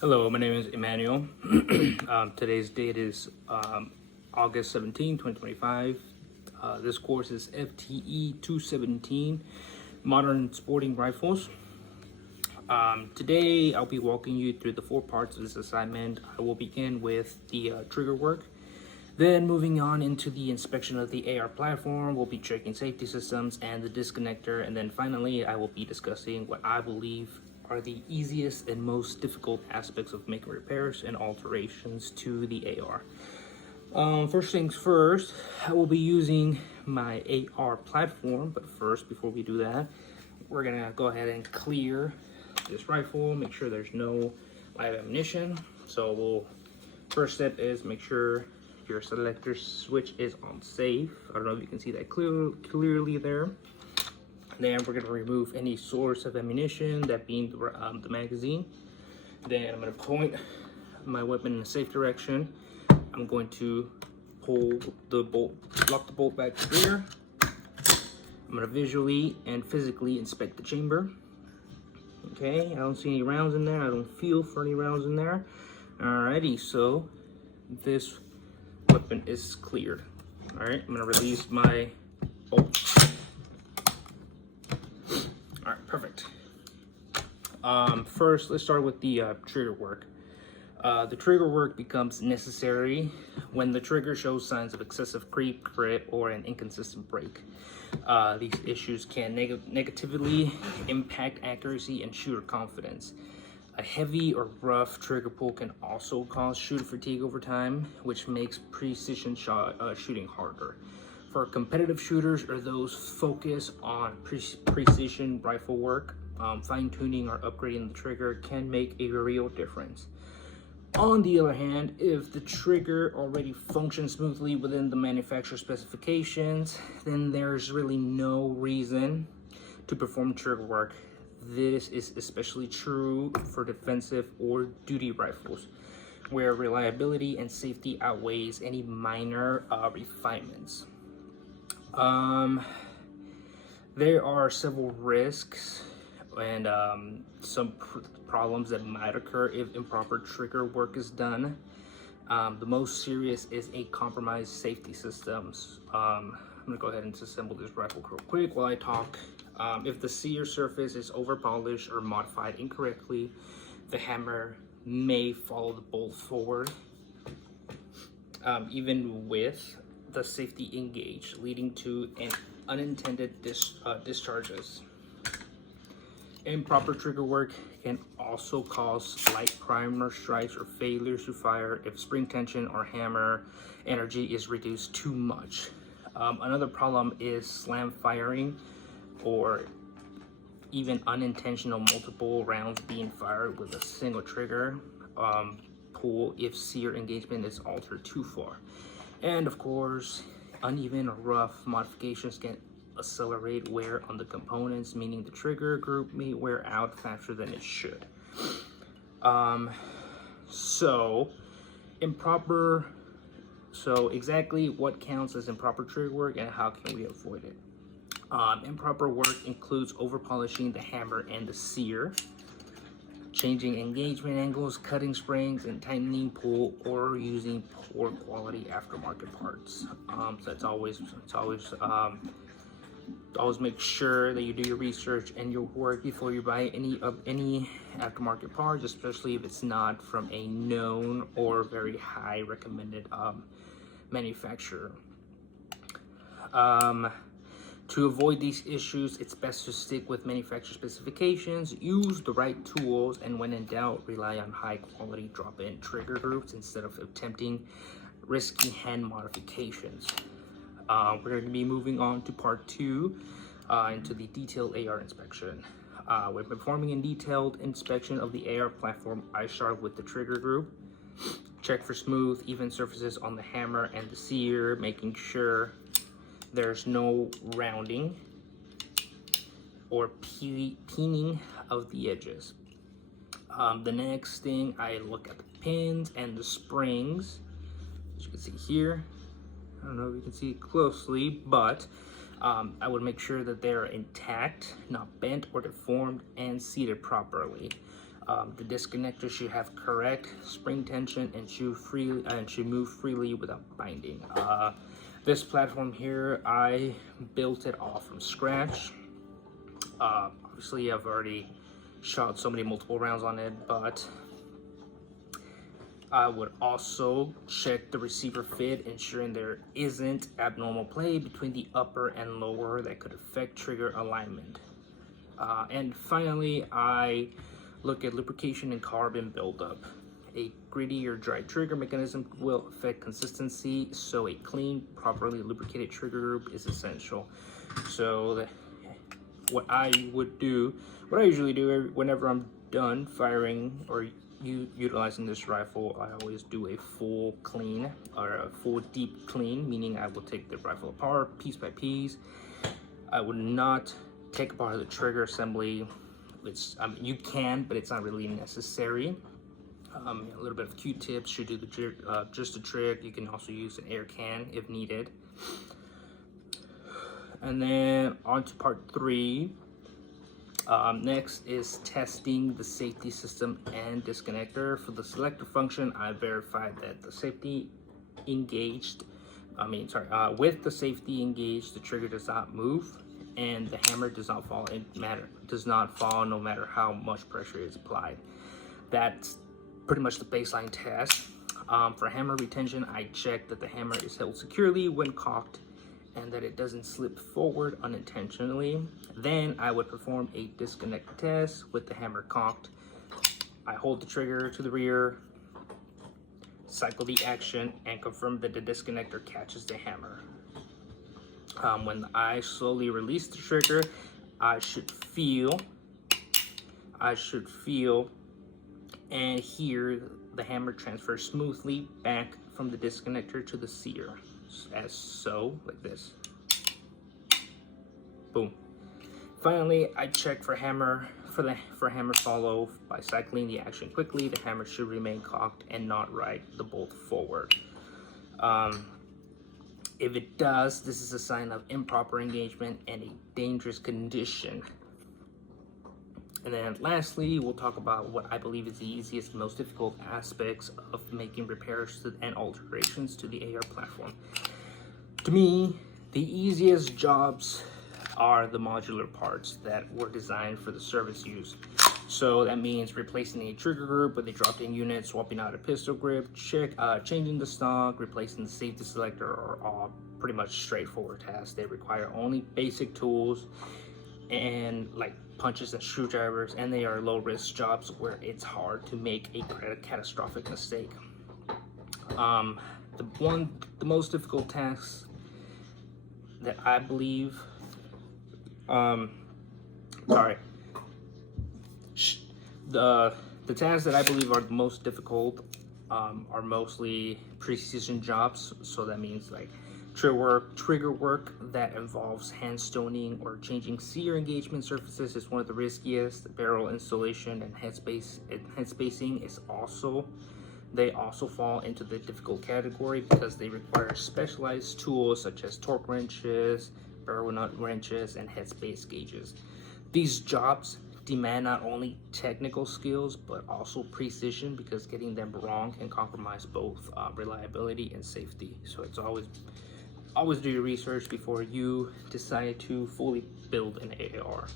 Hello, my name is Emmanuel. Today's date is August 17, 2025. This course is FTE 217, Modern Sporting Rifles. Today, I'll be walking you through the 4 parts of this assignment. I will begin with the trigger work. Then moving on into the inspection of the AR platform, we'll be checking safety systems and the disconnector. And then finally, I will be discussing what I believe are the easiest and most difficult aspects of making repairs and alterations to the AR. First things first, I will be using my AR platform, but first, before we do that, we're gonna go ahead and clear this rifle, make sure there's no live ammunition. So first step is make sure your selector switch is on safe. I don't know if you can see that clearly there. Then we're going to remove any source of ammunition, that being the magazine. Then I'm going to point my weapon in a safe direction. I'm going to pull the bolt, lock the bolt back here. I'm going to visually and physically inspect the chamber. Okay, I don't see any rounds in there. I don't feel for any rounds in there. Alrighty, so this weapon is cleared. Alright, I'm going to release my bolt. Perfect. First, let's start with the trigger work. The trigger work becomes necessary when the trigger shows signs of excessive creep, grip, or an inconsistent break. These issues can negatively impact accuracy and shooter confidence. A heavy or rough trigger pull can also cause shooter fatigue over time, which makes precision shooting harder. For competitive shooters or those focused on precision rifle work, fine-tuning or upgrading the trigger can make a real difference. On the other hand, if the trigger already functions smoothly within the manufacturer specifications, then there's really no reason to perform trigger work. This is especially true for defensive or duty rifles, where reliability and safety outweighs any minor refinements. There are several risks and some problems that might occur if improper trigger work is done. The most serious is a compromised safety systems. I'm gonna go ahead and disassemble this rifle real quick while I talk. If the sear surface is over polished or modified incorrectly, the hammer may follow the bolt forward, even with the safety engaged, leading to an unintended discharges. Improper trigger work can also cause slight primer strikes or failures to fire if spring tension or hammer energy is reduced too much. Another problem is slam firing or even unintentional multiple rounds being fired with a single trigger pull if sear engagement is altered too far. And of course, uneven or rough modifications can accelerate wear on the components, meaning the trigger group may wear out faster than it should. So exactly what counts as improper trigger work and how can we avoid it? Improper work includes over polishing the hammer and the sear, changing engagement angles, cutting springs, and tightening pull, or using poor quality aftermarket parts. Always make sure that you do your research and your work before you buy any aftermarket parts, especially if it's not from a known or very high recommended manufacturer. To avoid these issues, it's best to stick with manufacturer specifications, use the right tools, and when in doubt, rely on high-quality drop-in trigger groups instead of attempting risky hand modifications. We're going to be moving on to part 2, into the detailed AR inspection. When performing a detailed inspection of the AR platform, I start with the trigger group, check for smooth, even surfaces on the hammer and the sear, making sure there's no rounding or peening of the edges. The next thing, I look at the pins and the springs. As you can see here, I don't know if you can see it closely, but I would make sure that they're intact, not bent or deformed, and seated properly. The disconnector should have correct spring tension and should move freely without binding. This platform here, I built it all from scratch. Obviously, I've already shot so many multiple rounds on it, but I would also check the receiver fit, ensuring there isn't abnormal play between the upper and lower that could affect trigger alignment. And finally, I look at lubrication and carbon buildup. A gritty or dry trigger mechanism will affect consistency, so a clean, properly lubricated trigger group is essential. So what I usually do whenever I'm done firing or utilizing this rifle, I always do a full clean or a full deep clean, meaning I will take the rifle apart piece by piece. I would not take apart the trigger assembly. You can, but it's not really necessary. A little bit of Q-tips should do just the trick. You can also use an air can if needed. And then on to part 3. Next is testing the safety system and disconnector. For the selector function, I verified that the safety engaged, with the safety engaged, the trigger does not move and the hammer does not fall no matter how much pressure is applied. That's pretty much the baseline test. For hammer retention, I check that the hammer is held securely when cocked and that it doesn't slip forward unintentionally. Then I would perform a disconnect test with the hammer cocked. I hold the trigger to the rear, cycle the action, and confirm that the disconnector catches the hammer. When I slowly release the trigger, I should feel and hear the hammer transfer smoothly back from the disconnector to the sear, as so, like this. Boom. Finally, I check for hammer follow by cycling the action quickly. The hammer should remain cocked and not ride the bolt forward. If it does, this is a sign of improper engagement and a dangerous condition. And then lastly, we'll talk about what I believe is the easiest, most difficult aspects of making repairs and alterations to the AR platform. To me, the easiest jobs are the modular parts that were designed for the service use. So that means replacing a trigger group with a drop-in unit, swapping out a pistol grip, changing the stock, replacing the safety selector are all pretty much straightforward tasks. They require only basic tools and like punches and screwdrivers, and they are low-risk jobs where it's hard to make a catastrophic mistake. The most difficult task that I believe, the tasks that I believe are the most difficult are mostly precision jobs. So that means like trigger work that involves hand stoning or changing sear engagement surfaces is one of the riskiest. Barrel installation and head spacing is also fall into the difficult category because they require specialized tools such as torque wrenches, barrel nut wrenches, and headspace gauges. These jobs demand not only technical skills but also precision, because getting them wrong can compromise both reliability and safety. So it's always do your research before you decide to fully build an AR.